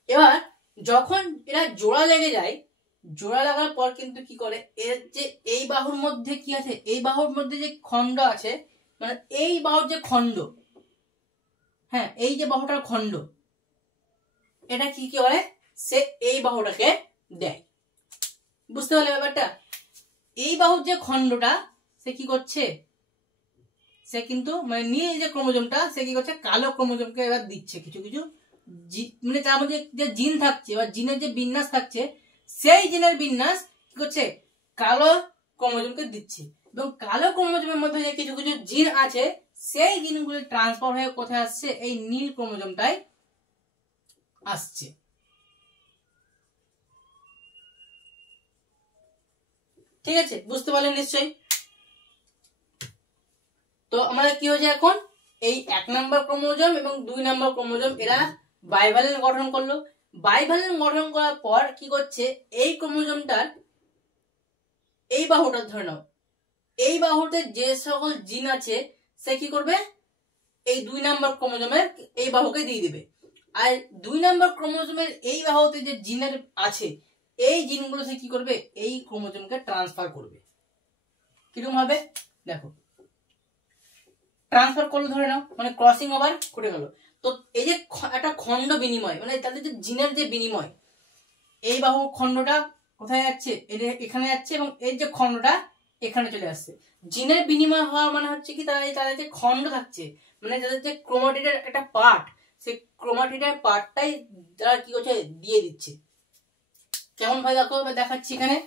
এবার যখন এরা জোড়া লেগে যায়, জোড়া লাগার পর কিন্তু কি করে, এর যে এই বাহুর মধ্যে কি আছে, এই বাহুর মধ্যে যে খণ্ড আছে, মানে এই বাহুর যে খণ্ড, হ্যাঁ এই যে বাহুটার খণ্ড, এটা কি কি করে, সে এই বাহুটাকে দেয়। বুঝতে পারলে ব্যাপারটা? এই বাহুর যে খণ্ডটা সে কি করছে, সে কিন্তু মানে নীল যে ক্রোমোজোমটা সে কি করছে, কালো ক্রোমোজোমকে এবার দিচ্ছে কিছু কিছু, মানে তার মধ্যে যে জিন থাকছে বা জিনের যে বিন্যাস থাকছে, সেই জিনের বিন্যাস কি করছে, কালো ক্রোমোজোমকে দিচ্ছে। এবং কালো ক্রোমোজোমের মধ্যে যে কিছু কিছু জিন আছে, সেই জিনগুলি ট্রান্সফার হয়ে কোথায় আসছে, এই নীল ক্রোমোজোমটাই আসছে। ঠিক আছে, বুঝতে পারলেন নিশ্চয়ই? তো আমাদের কি হয়েছে এখন, এই 1 নম্বর ক্রোমোজোম এবং 2 নম্বর ক্রোমোজোম এরা বাইভ্যালেন্ট গঠন করলো। বাইভ্যালেন্ট গঠন করার পর কি করছে, এই ক্রোমোজোমটার এই বাহুটা ধরে নাও, এই বাহুতে যে সকল জিন আছে সে কি করবে, এই 2 নম্বর ক্রোমোজোমের এই বাহুকে দিয়ে দিবে। আর 2 নম্বর ক্রোমোজোমের এই বাহুতে যে জিনের আছে, এই জিনগুলো সে কি করবে, এই ক্রোমোজোমকে ট্রান্সফার করবে। কিরকম হবে দেখো, ট্রান্সফার করলে ধরে নাও, মানে ক্রসিং ওভার করে গেল। তো এই যে একটা খণ্ড বিনিময়, মানে তাদের যে জিনের যে বিনিময়, এই বাহু খণ্ডটা কোথায় যাচ্ছে, এখানে যাচ্ছে, এবং এর যে খণ্ডটা এখানে চলে আসছে। জিনের বিনিময় হওয়া মানে হচ্ছে কি, তাদের যে খণ্ড থাকছে, মানে তাদের যে ক্রোমাটিডের একটা পার্ট, সেই ক্রোমাটিডের পার্টটাই তারা কি করছে, দিয়ে দিচ্ছে। কেমন ভাবে দেখো, দেখাচ্ছি এখানে।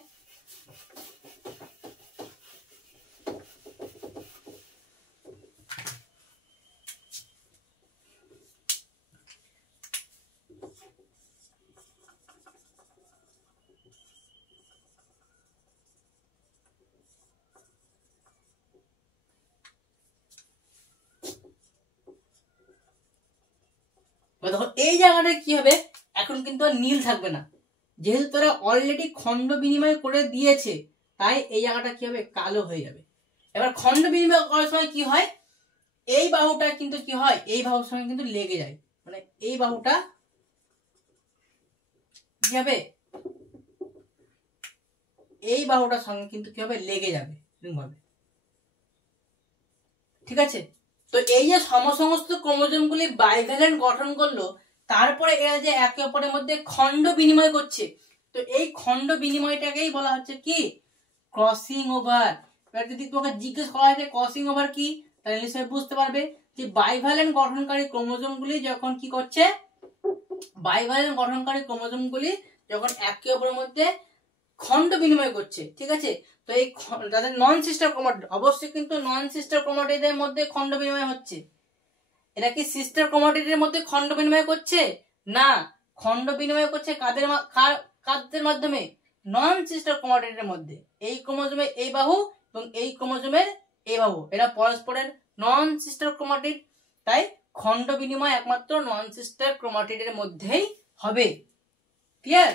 দেখো এই জায়গাটা কি হবে, এখন কিন্তু আর নীল থাকবে না, যেহেতু তারা অলরেডি খণ্ড বিনিময় করে দিয়েছে, তাই এই জায়গাটা কি হবে, কালো হয়ে যাবে। এবার খণ্ড বিনিময় করার সময় কি হয়, এই বাহুটা কিন্তু কি হয়, এই বাহুর সঙ্গে কিন্তু লেগে যায়, মানে এই বাহুটা কি হবে, এই বাহুটার সঙ্গে কিন্তু কি হবে, লেগে যাবে ভাবে। ঠিক আছে, তো এই যে সমস্ত ক্রোমোজোম গুলি বাইভ্যালেন্ট গঠন করলো, তারপরে এরা যে একে অপরের মধ্যে খণ্ড বিনিময় করছে, তো এই খণ্ড বিনিময়টাকেই বলা হচ্ছে কি, ক্রসিং ওভার। এবার যদি তোমাকে জিজ্ঞেস করা হয় যে ক্রসিং ওভার কি, তাহলে নিশ্চয়ই বুঝতে পারবে যে বাইভ্যালেন্ট গঠনকারী ক্রোমোজোম গুলি যখন কি করছে, বাইভ্যালেন্ট গঠনকারী ক্রোমোজোম গুলি যখন একে অপরের মধ্যে খণ্ড বিনিময় করছে। ঠিক আছে, তো এই যাদের নন সিস্টার ক্রোমাটিড, অবশ্যই কিন্তু নন সিস্টার ক্রোমাটিডের মধ্যে খণ্ড বিনিময় হচ্ছে। এরা কি সিস্টার ক্রোমাটিডের মধ্যে খণ্ড বিনিময় করছে না, খণ্ড বিনিময় করছে কাদের মাধ্যমে, নন সিস্টার ক্রোমাটিডের মধ্যে। এই ক্রোমোজোমের এই বাহু এবং এই ক্রোমোজোমের এই বাহু, এরা পরস্পরের নন সিস্টার ক্রোমাটিড, তাই খণ্ড বিনিময় একমাত্র নন সিস্টার ক্রোমাটিডের মধ্যেই হবে। ক্লিয়ার?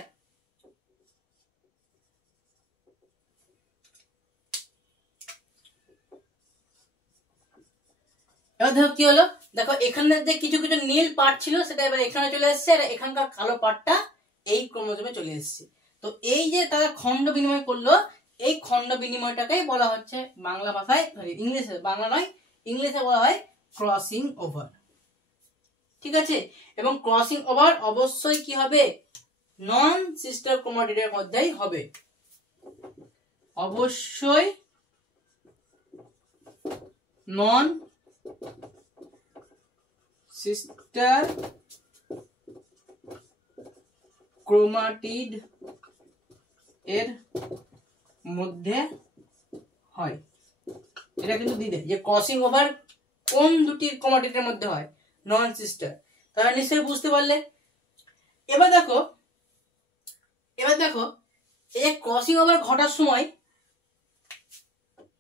এবার দেখো কি হলো, দেখো এখানে যে কিছু কিছু নীল পার্ট ছিল সেটা এবার এখানে চলে এসেছে, আর এখানকার কালো পার্টটা এই ক্রোমোজোমে চলে এসেছে। তো এই যে তারা খণ্ড বিনিময় করলো, এই খণ্ড বিনিময়টাকেই বলা হচ্ছে বাংলা ভাষায়, ইংলিশে, বাংলা নয় ইংলিশে বলা হয় ক্রসিং ওভার। ঠিক আছে, এবং ক্রসিং ওভার অবশ্যই কি হবে, নন সিস্টার ক্রোমাটিডের মধ্যেই হবে, অবশ্যই নন সিস্টার ক্রোমাটিড এর মধ্যে হয়। এটা কিন্তু দিতে যে ক্রসিং ওভার কোন দুটি ক্রোমাটিডের মধ্যে হয়, নন সিস্টার। তাহলে নিশ্চয়ই বুঝতে পারলে। এবার দেখো এই যে ক্রসিং ওভার ঘটার সময়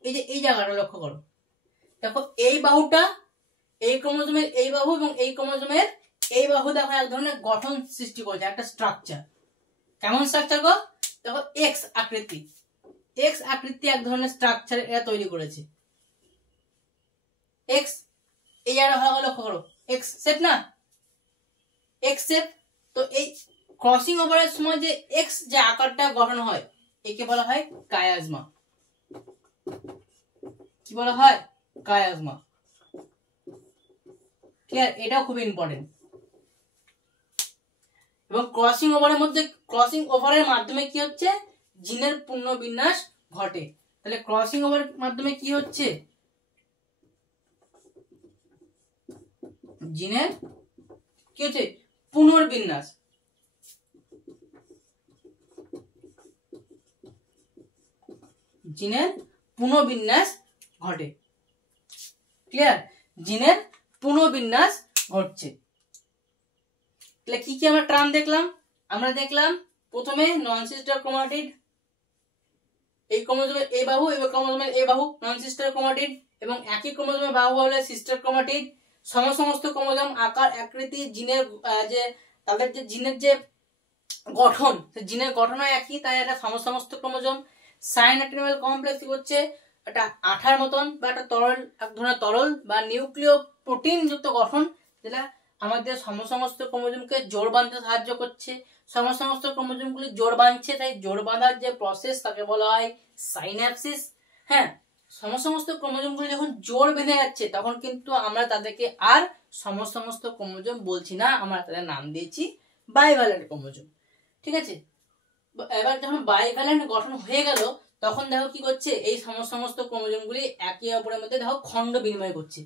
এই যে এই জায়গাটা লক্ষ্য করো, দেখো এই বাহুটা এই ক্রোমোজোমের এই বাহু এবং এই ক্রোমোজোমের এই বাহু দেখো এক ধরনের গঠন সৃষ্টি করেছে, একটা স্ট্রাকচার। কেমন স্ট্রাকচার গো, দেখো এক্স আকৃতি, এক্স আকৃতি এক ধরনের স্ট্রাকচার এরা তৈরি করেছে। এক্স এই জায়গাটা ভালো লক্ষ্য করো, এক্স সেট না, এক্স সেট। তো এই ক্রসিং ওভারের সময় যে এক্স যে আকারটা গঠন হয় একে বলা হয় কায়াজমা। কি বলা হয়, কায়াজমা। ক্লিয়ার, এটাও খুব ইম্পর্টেন্ট। এবং ক্রসিং ওভারের মাধ্যমে কি হচ্ছে, জিনের পুনর্বিন্যাস ঘটে। তাহলে ক্রসিং ওভারের মাধ্যমে কি হচ্ছে, জিনের কি হচ্ছে, পুনর্বিন্যাস। জিনের পুনর্বিন্যাস ঘটে। ক্লিয়ার, জিনের পুনর্বিন্যাস ঘটছে। তাহলে কি কি আমরা টার্ম দেখলাম, আমরা দেখলাম প্রথমে নন সিস্টার ক্রোমাটিড, এই ক্রোমোজোমের এই বাহু এবং ক্রোমোজোমের এই বাহু নন সিস্টার ক্রোমাটিড, এবং একই ক্রোমোজোমের বাহু হলে সিস্টার ক্রোমাটিড। সমস্ত ক্রোমোজোম আকার আকৃতি জিনের যে তাদের যে জিনের যে গঠন, জিনের গঠন একই, তাই এটা সমস্ত ক্রোমোজোম। সাইনাটিনাল কমপ্লেক্স হচ্ছে একটা আঠার মতন বা একটা তরল, এক ধরনের তরল বা নিউক্লিয় প্রোটিন যুক্ত গঠন, যেটা আমাদের সমস্ত ক্রোমোজোমকে জোড় বাঁধতে সাহায্য করছে। সমস্ত ক্রোমোজোমগুলি জোড় বাঁধছে, তাই জোড় বাঁধার যে প্রসেস তাকে বলা হয় সাইন্যাপসিস। হ্যাঁ, সমস্ত ক্রোমোজোমগুলি যখন জোড় বেঁধে যাচ্ছে তখন কিন্তু আমরা তাদেরকে আর সমস্ত ক্রোমোজোম বলছি না, আমরা তাদের নাম দিয়েছি বাইভ্যালেন্ট ক্রোমোজোম। ঠিক আছে, এবার যখন বাইভ্যালেন্ট গঠন হয়ে গেল তখন দেখো কি করছে, এই সমস্ত ক্রোমোজোমগুলি একে অপরের মধ্যে দেখো খণ্ড বিনিময় করছে।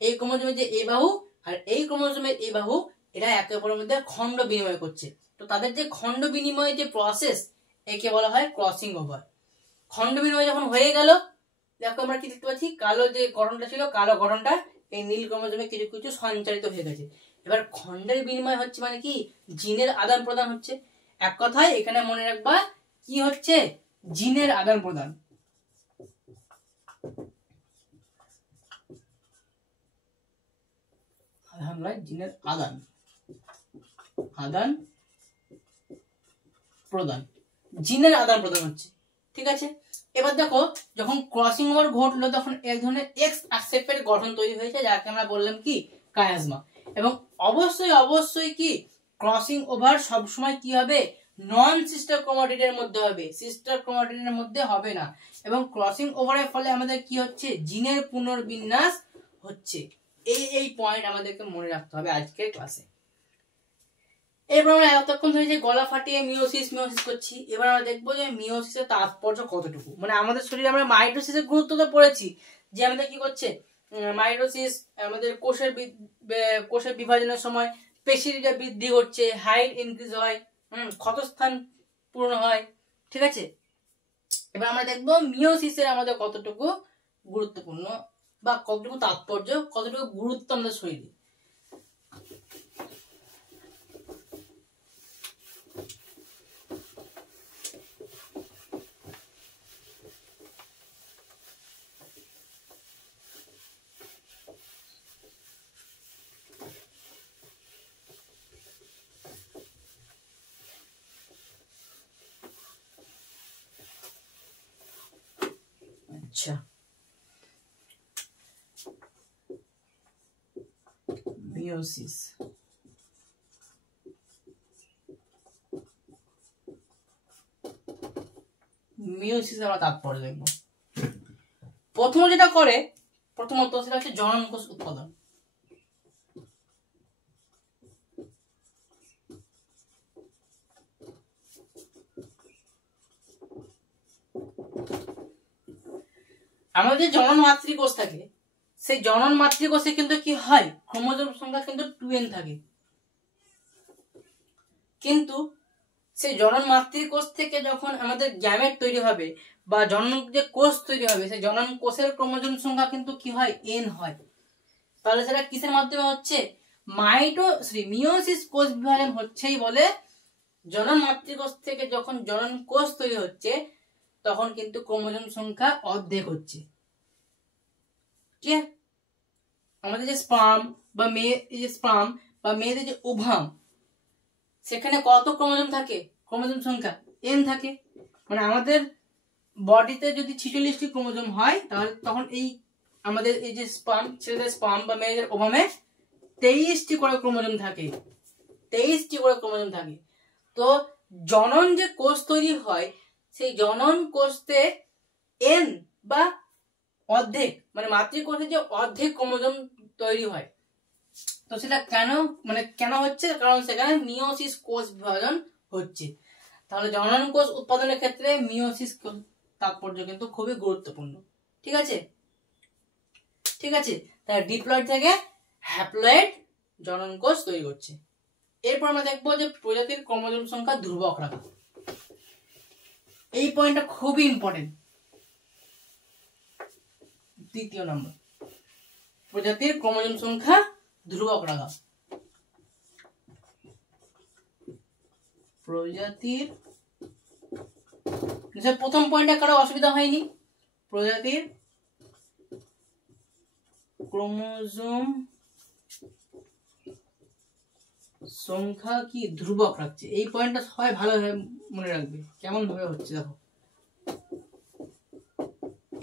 এই ক্রোমোজোমের যে এই বাহু আর এই ক্রোমোজোমের এই বাহু, এরা একে অপরের মধ্যে খণ্ড বিনিময় করছে। তো তাদের যে খণ্ড বিনিময় যে প্রসেস একে বলা হয় ক্রসিং ওভার। খণ্ড বিনিময় যখন হয়ে গেল, দেখো আমরা কি দেখতে পাচ্ছি, কালো যে গঠনটা ছিল, কালো গঠনটা এই নীল ক্রোমোজোমে কিছু কিছু সঞ্চারিত হয়ে গেছে। এবার খণ্ডের বিনিময় হচ্ছে মানে কি, জিনের আদান প্রদান হচ্ছে। এক কথায় এখানে মনে রাখবা কি হচ্ছে, জিনের আদান প্রদান। জিনের আদান প্রদান, জিনের আদান প্রদান হচ্ছে। ঠিক আছে, এবার দেখো যখন ক্রসিং ওভার ঘটলো তখন এক ধরনের এক্স শেপের গঠন তৈরি হয়েছে, যাকে আমরা বললাম কি কায়াজমা। এবং অবশ্যই কি ক্রসিং ওভার সবসময় কি হবে, নন সিস্টার ক্রোমাটিডের মধ্যে হবে, সিস্টার ক্রোমাটিডের মধ্যে হবে না। এবং ক্রসিং ওভারের ফলে আমাদের কি হচ্ছে, জিনের পুনর্বিন্যাস হচ্ছে। এই পয়েন্ট আমাদেরকে মনে রাখতে হবে আজকের ক্লাসে। এবার আমরা এতক্ষণ ধরে যে গলা ফাটিয়ে মিওসিস করছি, এবার আমরা দেখবো যে মিওসিসের তাৎপর্য কতটুকু। মানে আমাদের শরীরে আমরা মাইটোসিসের গুরুত্ব তো পড়েছি, যে আমাদের কি করছে, মাইটোসিস আমাদের কোষের বিভাজনের সময় পেশির বৃদ্ধি ঘটছে, হাইট ইনক্রিজ হয়, ক্ষতস্থান পূর্ণ হয়। ঠিক আছে, এবার আমরা দেখবো মিওসিসের আমাদের কতটুকু গুরুত্বপূর্ণ বা কতটুকু তাৎপর্য, কতটুকু গুরুত্ব আমাদের শরীরে। আচ্ছা, মিওসিস। মিওসিস আমরা তাৎপর্য দেখবো। প্রথম যেটা করে প্রথমত সেটা হচ্ছে জনন কোষ উৎপাদন। আমাদের যে জনন মাতৃকোষ থাকে সেই জনন মাতৃকোষে কিন্তু কি হয়, ক্রোমোজোম সংখ্যা কিন্তু 2n থাকে। কিন্তু সেই জনন মাতৃকোষ থেকে যখন আমাদের গ্যামেট তৈরি হবে বা জনন যে কোষ তৈরি হবে সেই জনন কোষের ক্রোমোজোম সংখ্যা কিন্তু কি হয়, n হয়। তাহলে সেটা কিসের মাধ্যমে হচ্ছে, মিওসিস কোষ বিভাজন হচ্ছেই বলে জনন মাতৃকোষ থেকে যখন জনন কোষ তৈরি হচ্ছে তখন কিন্তু ক্রোমোজোম সংখ্যা অর্ধেক হচ্ছে। ঠিক আছে, আমাদের যে স্পার্ম বা মেয়েদের যে ওভাম সেখানে কত ক্রোমোজোম থাকে, ক্রোমোজোম সংখ্যা n থাকে। মানে আমাদের বডিতে যদি 46টি ক্রোমোজোম হয় তাহলে তখন এই আমাদের এই যে ছেলেদের স্পার্ম বা মেয়েদের ওভামে 23টি করে ক্রোমোজোম থাকে, 23টি করে ক্রোমোজোম থাকে। তো জনন যে কোষ তৈরি হয় সেই জনন কোষতে n বা অর্ধেক মানে মাতৃকোষে যে অর্ধেক ক্রোমোজোম তৈরি হয়। তো সেটা কেন হচ্ছে, কারণ সেখানে মিওসিস কোষ বিভাজন হচ্ছে। তাহলে জনন কোষ উৎপাদনের ক্ষেত্রে মিওসিস তাৎপর্য কিন্তু খুবই গুরুত্বপূর্ণ। ঠিক আছে, তাই ডিপ্লয়েড থেকে হ্যাপ্লয়েড জনন কোষ তৈরি করছে। এরপর আমরা দেখবো যে প্রজাতির ক্রোমোজোম সংখ্যা ধ্রুবক রাখা। এই পয়েন্টটা খুবই ইম্পর্টেন্ট। দ্বিতীয় নম্বর, প্রজাতির ক্রোমোজোম সংখ্যা ধ্রুবক রাখা। প্রজাতির প্রথম পয়েন্টে কারো অসুবিধা হয়নি, প্রজাতির ক্রোমোজোম সংখ্যা কি ধ্রুবক রাখছে। এই পয়েন্টটা সবাই ভালোভাবে মনে রাখবে। কেমন ভাবে হচ্ছে দেখো,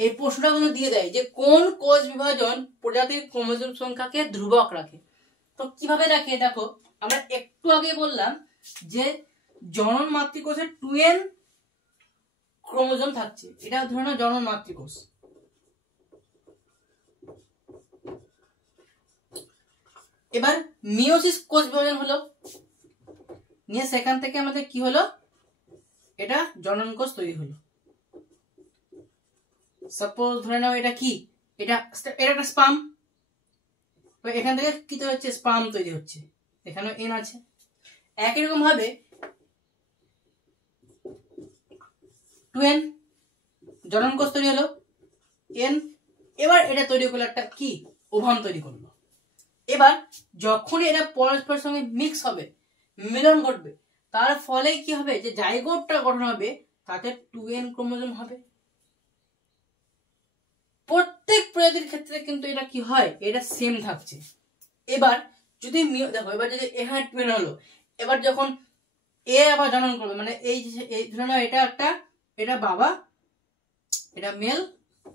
এই প্রশ্নটা কিন্তু দিয়ে দেয় যে কোন কোষ বিভাজন প্রজাতির ক্রোমোজোম সংখ্যাকে ধ্রুবক রাখে। তো কিভাবে রাখে দেখো, আমরা একটু আগে বললাম যে জনন মাতৃকোষে 2n ক্রোমোজোম থাকছে, এটা ধরে নাও জনন মাতৃকোষ। এবার মিওসিস কোষ বিভাজন হলো, নিয়ে সেখান থেকে আমাদের কি হলো, এটা জনন কোষ তৈরি হলো। সাপোজ ধরে নাও এটা কি, এটা একটা স্পার্ম, এখান থেকে কি তৈরি হচ্ছে, স্পার্ম তৈরি হচ্ছে, এখানেও n আছে। একই রকম ভাবে 2n জনন কোষ তৈরি হলো n, এবার এটা তৈরি করলো একটা কি, ওভাম তৈরি করলো। এবার যখন এরা পরস্পরের সঙ্গে মিক্স হবে, মিলন ঘটবে, তার ফলে কি হবে, যে জাইগোটটা গঠন হবে তাতে 2n ক্রোমোজোম হবে। প্রত্যেক প্রজাতির ক্ষেত্রে কিন্তু এটা কি হয়, এটা সেম থাকছে। এবার যদি দেখো, এবার যদি এখানে 2n হলো, এবার যখন এ আবার জনন করবে, মানে এই ধরে নাও এটা বাবা, এটা মেল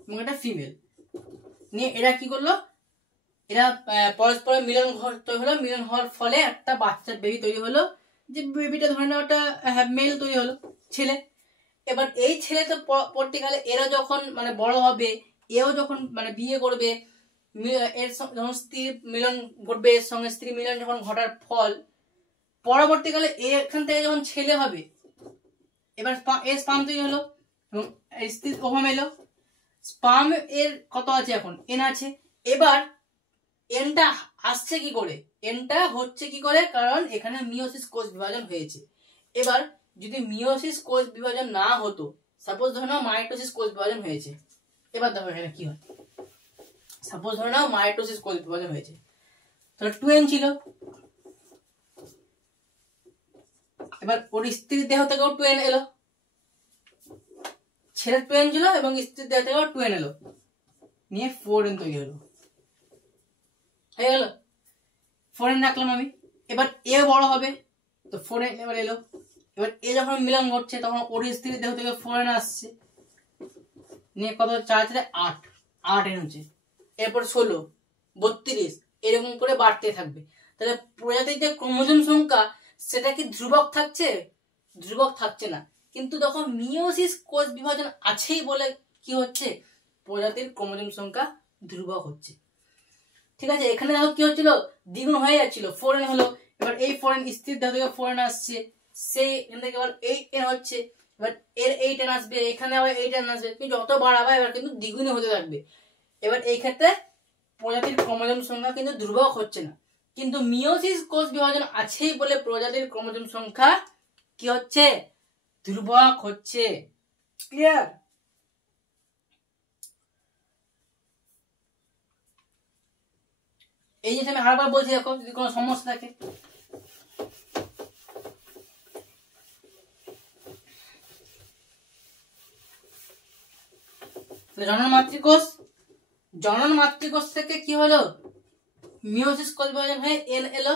এবং এটা ফিমেল, নিয়ে এরা কি করলো, এরা পরস্পরের মিলন তৈরি হলো, মিলন হওয়ার ফলে একটা বাচ্চা বেবি তৈরি হলো, যে বেবিটা ধরে নাও ওটা মেল তৈরি হলো, ছেলে। এবার এই ছেলে তো পরবর্তীকালে এরা যখন বড় হবে, এও যখন বিয়ে করবে, এর যখন স্ত্রী মিলন ঘটবে, এর সঙ্গে স্ত্রী মিলন যখন ঘটার ফল পরবর্তীকালে এখান থেকে যখন ছেলে হবে, এবার এর স্পার্ম তৈরি হলো এবং স্ত্রীর ওভাম এলো। স্পার্ম এর কত আছে, এখন n আছে। এবার nটা আসছে কি করে, nটা হচ্ছে কি করে, কারণ এখানে মিওসিস কোষ বিভাজন হয়েছে। এবার যদি মিওসিস কোষ বিভাজন না হতো, সাপোজ ধরে নাও মাইটোসিস কোষ বিভাজন হয়েছে, এবার দেখো এখানে কি হয়, সাপোজ ধরে নাও মাইটোসিস কোষ বিভাজন হয়েছে, তাহলে 2n ছিল। এবার ওর স্ত্রীর দেহ থেকেও 2n এলো, ছেলের 2n ছিল এবং স্ত্রীর দেহ থেকেও 2n এলো, নিয়ে 4n তৈরি হলো, হয়ে গেল। 4n রাখলাম আমি। এবার এ বড় হবে, তো 4n এবার এলো। এবার এ যখন মিলন ঘটছে তখন ওর স্ত্রীর দেহ থেকে 4n আসছে, নিয়ে কত, 4 থেকে 8n হচ্ছে। এরপর 16, 32, এরকম করে বাড়তে থাকবে। তাহলে প্রজাতির যে ক্রোমোজোম সংখ্যা সেটা কি ধ্রুবক থাকছে? ধ্রুবক থাকছে না। কিন্তু যখন মিওসিস কোষ বিভাজন আছেই বলে কি হচ্ছে, প্রজাতির ক্রোমোজোম সংখ্যা ধ্রুবক হচ্ছে। ঠিক আছে, এখানে দেখো কি হচ্ছিল, দ্বিগুণ হয়ে যাচ্ছিল, 4n হলো। এবার এই 4n স্থির ধাতু থেকে 4n আসছে, সেই এখান থেকে আবার 8n হচ্ছে, এবার এর 8n আসবে, এখানে আবার 8n আসবে, কিন্তু যত বাড়াবে এবার কিন্তু দ্বিগুণই হতে থাকবে। এবার এই ক্ষেত্রে প্রজাতির ক্রোমোজোম সংখ্যা কিন্তু ধ্রুবক হচ্ছে না, কিন্তু মিওসিস কোষ বিভাজন আছেই বলে প্রজাতির ক্রোমোজোম সংখ্যা কি হচ্ছে, ধ্রুবক হচ্ছে। ক্লিয়ার? এই জিনিস আমি আরেকবার বলছি, দেখো যদি কোনো সমস্যা থাকে। জনন মাতৃকোষ থেকে কি হলো, মিওসিস কোষ বিভাজন হয়ে এন এলো,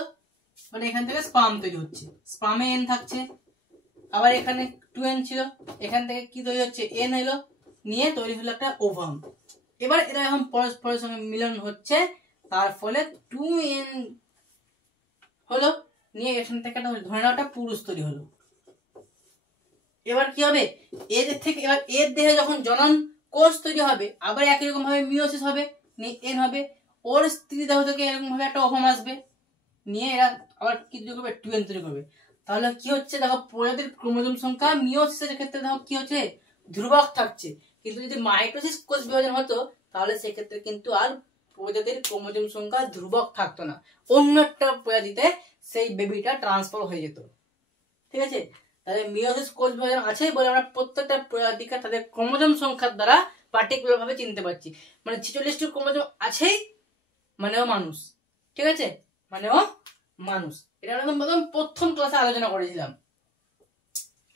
মানে এখান থেকে স্পার্ম তৈরি হচ্ছে, স্পার্মে এন থাকছে, আবার এখানে 2n ছিল, এখান থেকে কি তৈরি হচ্ছে, এন এলো, নিয়ে তৈরি হলো একটা ওভাম। এবার এটা এখন পরস্পরের সঙ্গে মিলন হচ্ছে, তার ফলে 2n হলো, নিয়ে এখান থেকে ধরে নাও একটা পুরুষ তৈরি হলো। এবার কি হবে, এর থেকে এবার এর দেহে যখন জনন কোষ তৈরি হবে, আবার একই রকম ভাবে মিওসিস হবে, নিয়ে এন হবে, ওর স্ত্রী দেহ থেকে এরকম ভাবে একটা ওভাম আসবে, নিয়ে এরা আবার কি তৈরি করবে, 2n তৈরি করবে। তাহলে কি হচ্ছে, দেখো প্রজাতির ক্রোমোজোম সংখ্যা মিওসিসের ক্ষেত্রে দেখো কি হচ্ছে, ধ্রুবক থাকছে, কিন্তু যদি মাইটোসিস কোষ বিভাজন হতো তাহলে সেক্ষেত্রে কিন্তু আর প্রজাতির ক্রোমোজোম সংখ্যা ধ্রুবক থাকতো না, অন্য একটা প্রজাতিতে সেই বেবিটা ট্রান্সফার হয়ে যেত। ঠিক আছে, তাহলে মিওসিস কোষ বিভাজন আছে বলে আমরা প্রত্যেকটা প্রজাতিকে তাদের ক্রোমোজোম সংখ্যার দ্বারা পার্টিকুলার ভাবে চিনতে পারছি। মানে 46টি ক্রোমোজোম আছেই মানেও মানুষ। ঠিক আছে, মানেও মানুষ, এটা আমরা একদম প্রথম ক্লাসে আলোচনা করেছিলাম।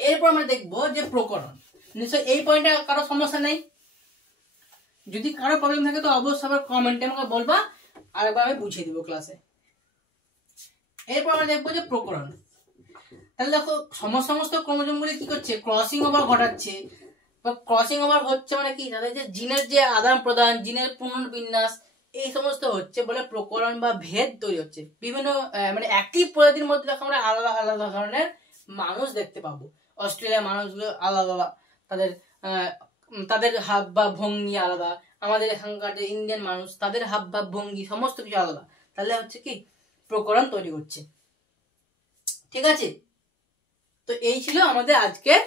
এরপর আমরা দেখবো যে প্রকরণ। নিশ্চয় এই পয়েন্টে কারো সমস্যা নেই? যদি কারো প্রবলেম থাকে তো অবশ্যই আবার কমেন্টে আমাকে বলবা, আরেকবার আমি বুঝিয়ে দিব ক্লাসে। এরপর আমরা দেখবো যে প্রকরণ। তাহলে দেখো সমস্ত ক্রোমোজোম গুলি কি করছে, ক্রসিং ওভার ঘটাচ্ছে। ক্রসিং ওভার হচ্ছে মানে কি, তাদের যে জিনের যে আদান প্রদান, জিনের পুনর্বিন্যাস, এই সমস্ত হচ্ছে বলে প্রকরণ বা ভেদ তৈরি হচ্ছে। বিভিন্ন মানে একই প্রজাতির মধ্যে দেখো আমরা আলাদা আলাদা ধরনের মানুষ দেখতে পাবো। অস্ট্রেলিয়ার মানুষগুলো আলাদা, তাদের তাদের হাব বা ভঙ্গি আলাদা, আমাদের এখানকার যে ইন্ডিয়ান মানুষ তাদের হাব ভাব ভঙ্গি সমস্ত কিছু আলাদা। তাহলে হচ্ছে কি, প্রকরণ তৈরি হচ্ছে। ঠিক আছে, তো এই ছিল আমাদের আজকের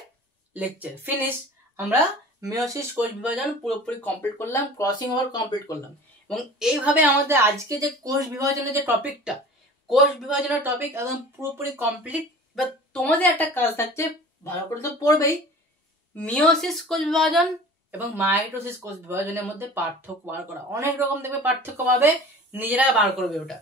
লেকচার। ফিনিশ। আমরা মিওসিস কোষ বিভাজন পুরোপুরি কমপ্লিট করলাম, ক্রসিং ওভার কমপ্লিট করলাম, এবং এইভাবে আমাদের আজকে যে কোষ বিভাজনের যে টপিকটা, কোষ বিভাজনের টপিক একদম পুরোপুরি কমপ্লিট। এবার তোমাদের একটা কাজ থাকছে, ভালো করে তো পড়বেই, মিওসিস কোষ বিভাজন এবং মাইটোসিস কোষ বিভাজনের মধ্যে পার্থক্য বার করা। অনেক রকম দেখবে পার্থক্য পাবে, নিজেরা বার করবে ওটা।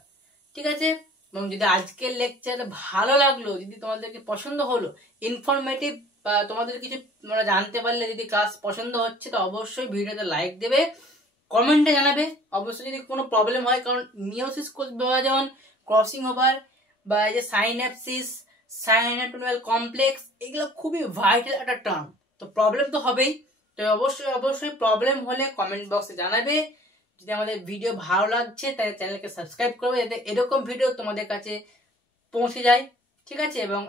ঠিক আছে, এবং যদি আজকের লেকচার ভালো লাগলো, যদি তোমাদেরকে পছন্দ হলো, ইনফরমেটিভ বা তোমাদের কিছু মানে জানতে পারলে, যদি ক্লাস পছন্দ হচ্ছে তো অবশ্যই ভিডিওতে লাইক দেবে, কমেন্টে জানাবে। অবশ্যই যদি কোনো প্রবলেম হয়, কারণ মিওসিস কোষ বিভাজন, ক্রসিং ওভার বা এই যে সাইন্যাপসিস, সাইনাটোমিয়াল কমপ্লেক্স, এগুলো খুবই ভাইটাল একটা টার্ম, তো প্রবলেম তো হবেই। তো অবশ্যই প্রবলেম হলে কমেন্ট বক্সে জানাবে। যদি আমাদের ভিডিও ভালো লাগছে তাহলে চ্যানেলকে সাবস্ক্রাইব করবে, যাতে এরকম ভিডিও তোমাদের কাছে পৌঁছে যায়। ঠিক আছে, এবং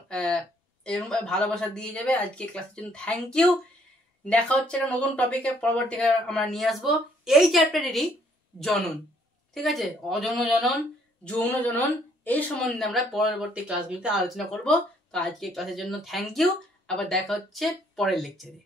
এরকম ভালোবাসা দিয়ে যাবে। আজকে ক্লাসের জন্য থ্যাংক ইউ। দেখা হচ্ছে একটা নতুন টপিকে, পরবর্তী আমরা নিয়ে আসবো এই চ্যাপ্টারেরই জনন। ঠিক আছে, অযৌন জনন, যৌন জনন, এই সম্বন্ধে আমরা পরবর্তী ক্লাসগুলিতে আলোচনা করব। তো আজকে ক্লাসের জন্য থ্যাংক ইউ, আবার দেখা হচ্ছে পরের লেকচারে।